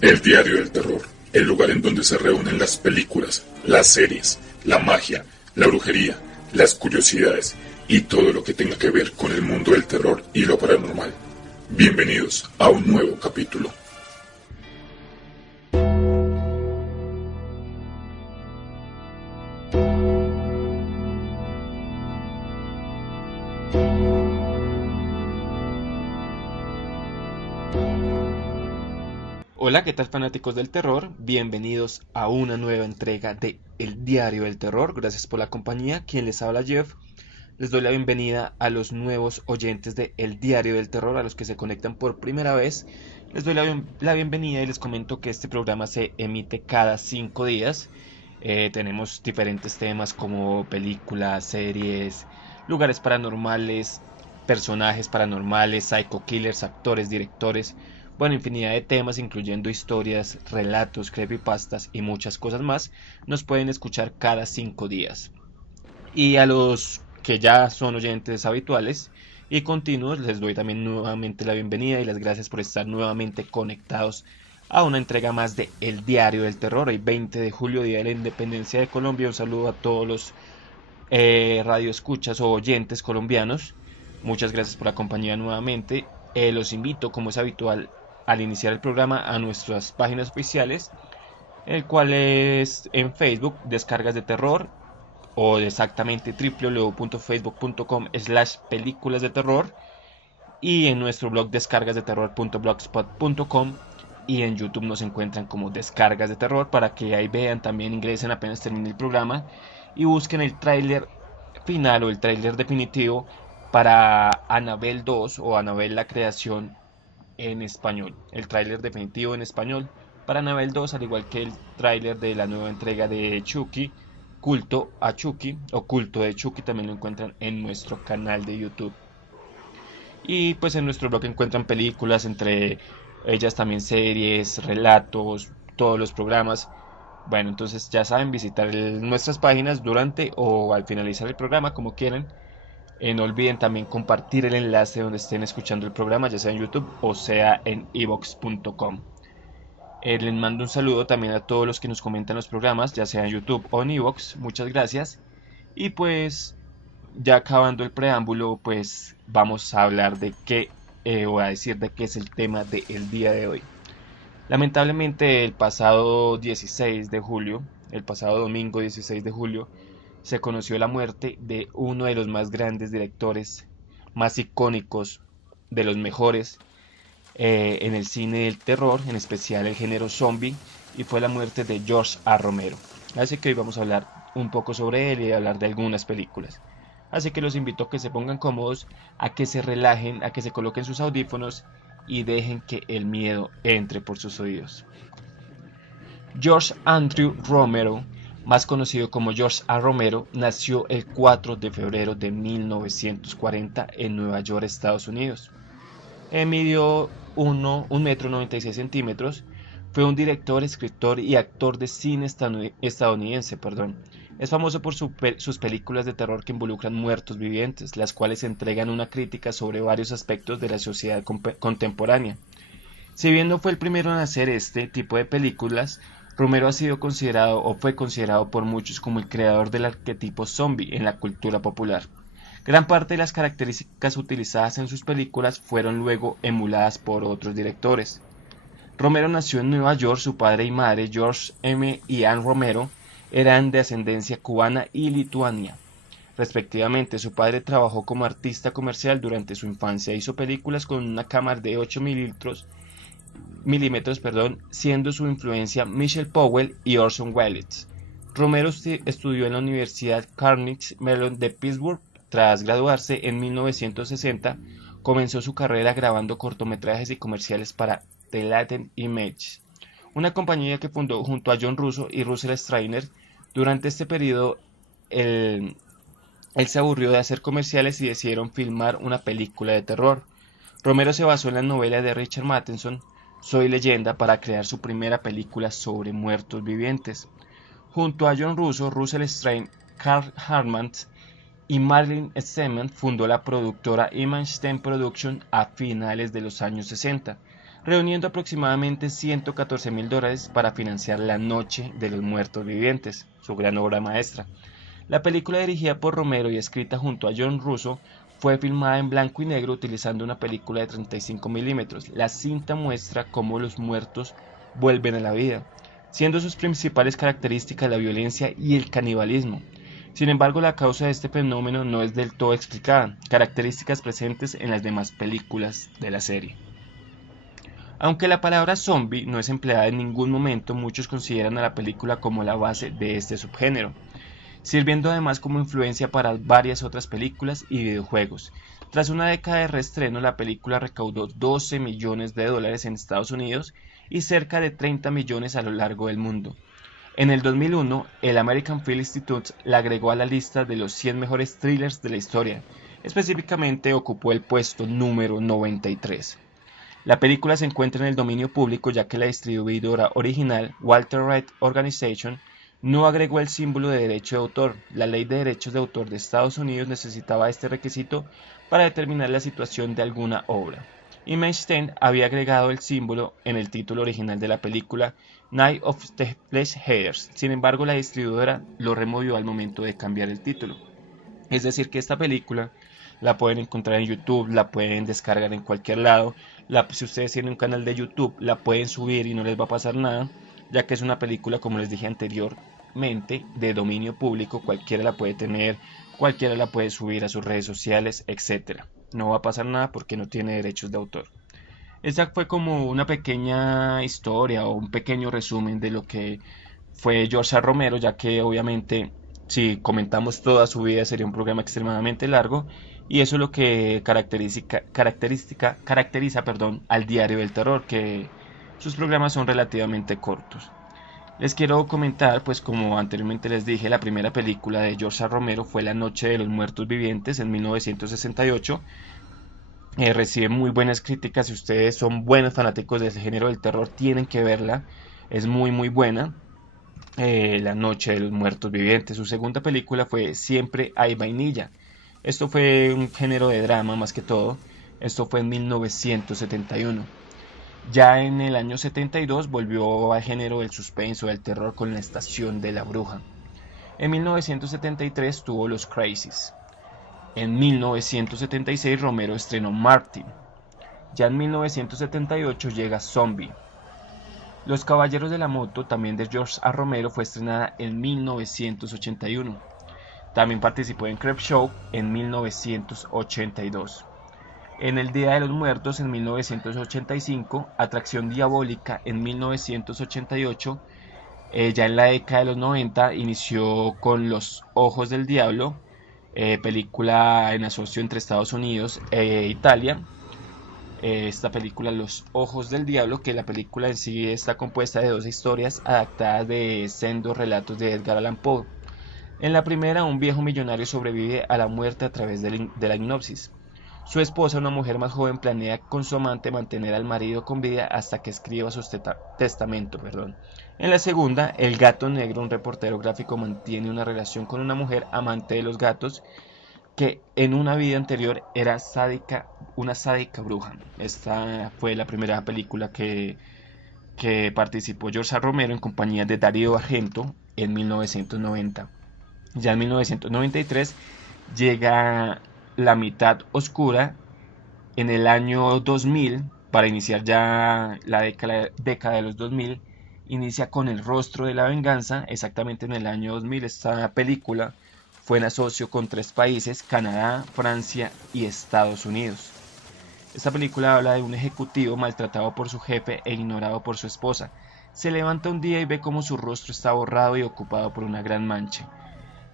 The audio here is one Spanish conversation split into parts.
El Diario del Terror, el lugar en donde se reúnen las películas, las series, la magia, la brujería, las curiosidades y todo lo que tenga que ver con el mundo del terror y lo paranormal. Bienvenidos a un nuevo capítulo. Hola, ¿qué tal fanáticos del terror? Bienvenidos a una nueva entrega de El Diario del Terror. Gracias por la compañía. Quien les habla, Jeff. Les doy la bienvenida a los nuevos oyentes de El Diario del Terror, a los que se conectan por primera vez. Les doy la bienvenida y les comento que este programa se emite cada 5 días. Tenemos diferentes temas como películas, series, lugares paranormales, personajes paranormales, psycho killers, actores, directores. Bueno, infinidad de temas, incluyendo historias, relatos, creepypastas y muchas cosas más. Nos pueden escuchar cada 5 días. Y a los que ya son oyentes habituales y continuos, les doy también nuevamente la bienvenida y las gracias por estar nuevamente conectados a una entrega más de El Diario del Terror. Hoy 20 de julio, Día de la Independencia de Colombia. Un saludo a todos los radioescuchas o oyentes colombianos. Muchas gracias por la compañía nuevamente. Los invito, como es habitual, al iniciar el programa a nuestras páginas oficiales, el cual es en Facebook, Descargas de Terror, o exactamente www.facebook.com/películas de terror, y en nuestro blog descargasdeterror.blogspot.com, y en YouTube nos encuentran como Descargas de Terror, para que ahí vean, también ingresen apenas termine el programa y busquen el tráiler final o el tráiler definitivo para Annabelle 2 o Annabelle la creación en español, el tráiler definitivo en español para Annabelle 2, al igual que el tráiler de la nueva entrega de Chucky, Culto a Chucky o Culto de Chucky, también lo encuentran en nuestro canal de YouTube. Y pues en nuestro blog encuentran películas, entre ellas también series, relatos, todos los programas. Bueno, entonces ya saben, visitar nuestras páginas durante o al finalizar el programa, como quieran. No olviden también compartir el enlace donde estén escuchando el programa, ya sea en YouTube o sea en evox.com. Les mando un saludo también a todos los que nos comentan los programas, ya sea en YouTube o en evox. Muchas gracias. Y pues, ya acabando el preámbulo, pues vamos a hablar de qué, o a decir de qué es el tema del día de hoy. Lamentablemente, el pasado 16 de julio, el pasado domingo 16 de julio, se conoció la muerte de uno de los más grandes directores, más icónicos, de los mejores en el cine del terror, en especial el género zombie, y fue la muerte de George A. Romero. Así que hoy vamos a hablar un poco sobre él y hablar de algunas películas. Así que los invito a que se pongan cómodos, a que se relajen, a que se coloquen sus audífonos y dejen que el miedo entre por sus oídos. George Andrew Romero, más conocido como George A. Romero, nació el 4 de febrero de 1940 en Nueva York, Estados Unidos. Midió 1,96 centímetros. Fue un director, escritor y actor de cine estadounidense. Es famoso por sus películas de terror que involucran muertos vivientes, las cuales entregan una crítica sobre varios aspectos de la sociedad contemporánea. Si bien no fue el primero en hacer este tipo de películas, Romero ha sido considerado o fue considerado por muchos como el creador del arquetipo zombie en la cultura popular. Gran parte de las características utilizadas en sus películas fueron luego emuladas por otros directores. Romero nació en Nueva York. Su padre y madre, George M. y Ann Romero, eran de ascendencia cubana y lituania, respectivamente. Su padre trabajó como artista comercial durante su infancia. Hizo películas con una cámara de 8 milímetros, siendo su influencia Michelle Powell y Orson Welles. Romero estudió en la Universidad Carnegie Mellon de Pittsburgh. Tras graduarse en 1960, comenzó su carrera grabando cortometrajes y comerciales para The Latin Images, una compañía que fundó junto a John Russo y Russell Strainer. Durante este periodo, él se aburrió de hacer comerciales y decidieron filmar una película de terror. Romero se basó en la novela de Richard Matheson, Soy Leyenda, para crear su primera película sobre muertos vivientes. Junto a John Russo, Russell Strain, Carl Hartman y Marilyn Steadman fundó la productora Image 10 Production a finales de los años 60. reuniendo aproximadamente $114.000 para financiar La Noche de los Muertos Vivientes, su gran obra maestra. La película, dirigida por Romero y escrita junto a John Russo, fue filmada en blanco y negro utilizando una película de 35 milímetros. La cinta muestra cómo los muertos vuelven a la vida, siendo sus principales características la violencia y el canibalismo. Sin embargo, la causa de este fenómeno no es del todo explicada, características presentes en las demás películas de la serie. Aunque la palabra zombie no es empleada en ningún momento, muchos consideran a la película como la base de este subgénero, sirviendo además como influencia para varias otras películas y videojuegos. Tras una década de reestreno, la película recaudó $12 millones en Estados Unidos y cerca de 30 millones a lo largo del mundo. En el 2001, el American Film Institute la agregó a la lista de los 100 mejores thrillers de la historia. Específicamente ocupó el puesto número 93. La película se encuentra en el dominio público ya que la distribuidora original, Walter Reed Organization, no agregó el símbolo de derecho de autor. La ley de derechos de autor de Estados Unidos necesitaba este requisito para determinar la situación de alguna obra. Image 10 había agregado el símbolo en el título original de la película Night of the Flesh Eaters. Sin embargo, la distribuidora lo removió al momento de cambiar el título. Es decir, que esta película la pueden encontrar en YouTube, la pueden descargar en cualquier lado. Si ustedes tienen un canal de YouTube, la pueden subir y no les va a pasar nada, ya que es una película, como les dije anteriormente, de dominio público. Cualquiera la puede tener, cualquiera la puede subir a sus redes sociales, etc. No va a pasar nada porque no tiene derechos de autor. Esta fue como una pequeña historia o un pequeño resumen de lo que fue George A. Romero, ya que obviamente si comentamos toda su vida sería un programa extremadamente largo, y eso es lo que caracteriza al Diario del Terror, que sus programas son relativamente cortos. Les quiero comentar, pues como anteriormente les dije, la primera película de George A. Romero fue La Noche de los Muertos Vivientes en 1968. Recibe muy buenas críticas. Si ustedes son buenos fanáticos del género del terror, tienen que verla, es muy muy buena. La Noche de los Muertos Vivientes. Su segunda película fue Siempre hay vainilla. Esto fue un género de drama más que todo. Esto fue en 1971. Ya en el año 72 volvió al género del suspenso, del terror, con La Estación de la Bruja. En 1973 tuvo Los Crazies. En 1976 Romero estrenó Martin. Ya en 1978 llega Zombie. Los Caballeros de la Moto, también de George A. Romero, fue estrenada en 1981. También participó en Creepshow en 1982. En El Día de los Muertos en 1985, Atracción Diabólica en 1988. Ya en la década de los 90 inició con Los Ojos del Diablo, película en asocio entre Estados Unidos e Italia. Esta película, Los Ojos del Diablo, que la película en sí está compuesta de dos historias adaptadas de sendos relatos de Edgar Allan Poe. En la primera, un viejo millonario sobrevive a la muerte a través de la hipnosis. Su esposa, una mujer más joven, planea con su amante mantener al marido con vida hasta que escriba su testamento. En la segunda, el gato negro, un reportero gráfico, mantiene una relación con una mujer amante de los gatos que en una vida anterior era una sádica bruja. Esta fue la primera película que participó George A. Romero en compañía de Dario Argento en 1990. Ya en 1993 llega La Mitad Oscura. En el año 2000, para iniciar ya la década de los 2000, inicia con El Rostro de la Venganza. Exactamente en el año 2000 esta película fue en asocio con 3 países: Canadá, Francia y Estados Unidos. Esta película habla de un ejecutivo maltratado por su jefe e ignorado por su esposa. Se levanta un día y ve cómo su rostro está borrado y ocupado por una gran mancha,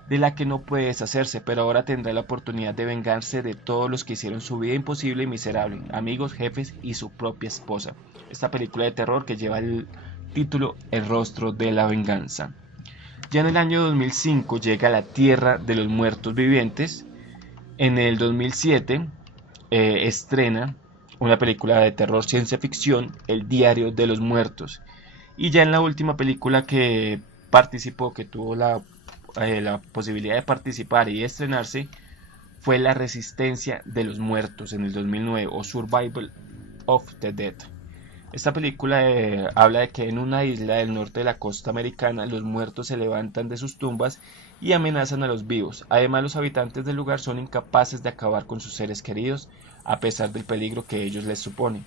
de la que no puede deshacerse, pero ahora tendrá la oportunidad de vengarse de todos los que hicieron su vida imposible y miserable: amigos, jefes y su propia esposa. Esta película de terror que lleva el título El Rostro de la Venganza. Ya en el año 2005 llega La Tierra de los Muertos Vivientes. En el 2007 estrena una película de terror ciencia ficción, El Diario de los Muertos. Y ya en la última película que participó, que tuvo la posibilidad de participar y estrenarse, fue La Resistencia de los Muertos en el 2009, o Survival of the Dead. Esta película habla de que en una isla del norte de la costa americana los muertos se levantan de sus tumbas y amenazan a los vivos. Además, los habitantes del lugar son incapaces de acabar con sus seres queridos a pesar del peligro que ellos les suponen.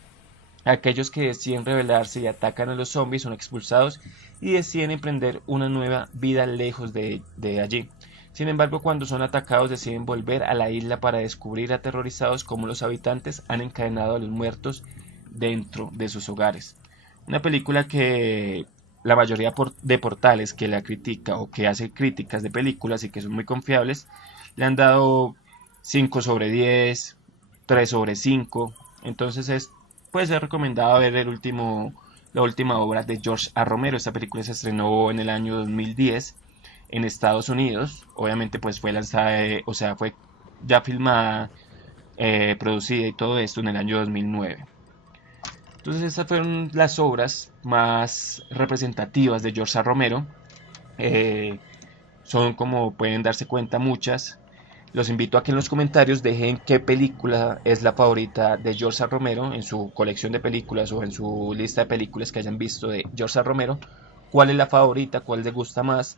Aquellos que deciden rebelarse y atacan a los zombies son expulsados y deciden emprender una nueva vida lejos de allí. Sin embargo, cuando son atacados deciden volver a la isla para descubrir aterrorizados cómo los habitantes han encadenado a los muertos dentro de sus hogares. Una película que la mayoría de portales que la critica o que hace críticas de películas y que son muy confiables le han dado 5 sobre 10, 3 sobre 5. Entonces puede ser recomendado ver la última obra de George A. Romero. Esta película se estrenó en el año 2010 en Estados Unidos. Obviamente pues fue lanzada, fue ya filmada, producida y todo esto en el año 2009. Entonces estas fueron las obras más representativas de George A. Romero. Son, como pueden darse cuenta, muchas. Los invito a que en los comentarios dejen qué película es la favorita de George A. Romero en su colección de películas o en su lista de películas que hayan visto de George A. Romero. ¿Cuál es la favorita? ¿Cuál les gusta más?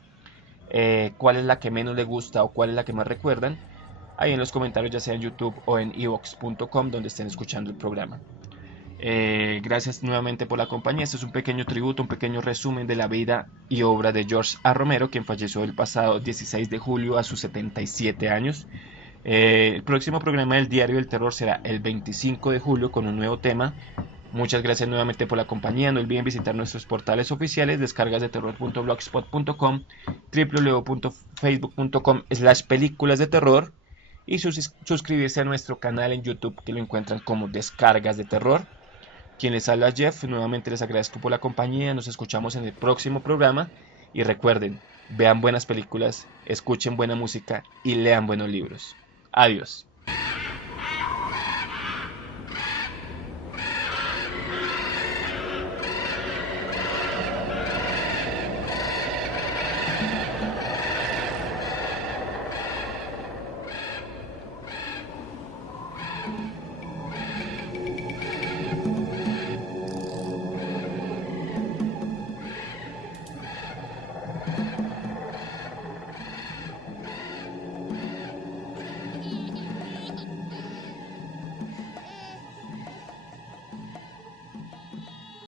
¿Cuál es la que menos les gusta o cuál es la que más recuerdan? Ahí en los comentarios, ya sea en YouTube o en evox.com, donde estén escuchando el programa. Gracias nuevamente por la compañía. Este es un pequeño tributo, un pequeño resumen de la vida y obra de George A. Romero, quien falleció el pasado 16 de julio a sus 77 años. El próximo programa del Diario del Terror será el 25 de julio con un nuevo tema. Muchas gracias nuevamente por la compañía. No olviden visitar nuestros portales oficiales: descargasdeterror.blogspot.com, www.facebook.com/películas de terror, y suscribirse a nuestro canal en YouTube, que lo encuentran como Descargas de Terror. Quien les habla, Jeff. Nuevamente les agradezco por la compañía. Nos escuchamos en el próximo programa. Y recuerden, vean buenas películas, escuchen buena música y lean buenos libros. Adiós.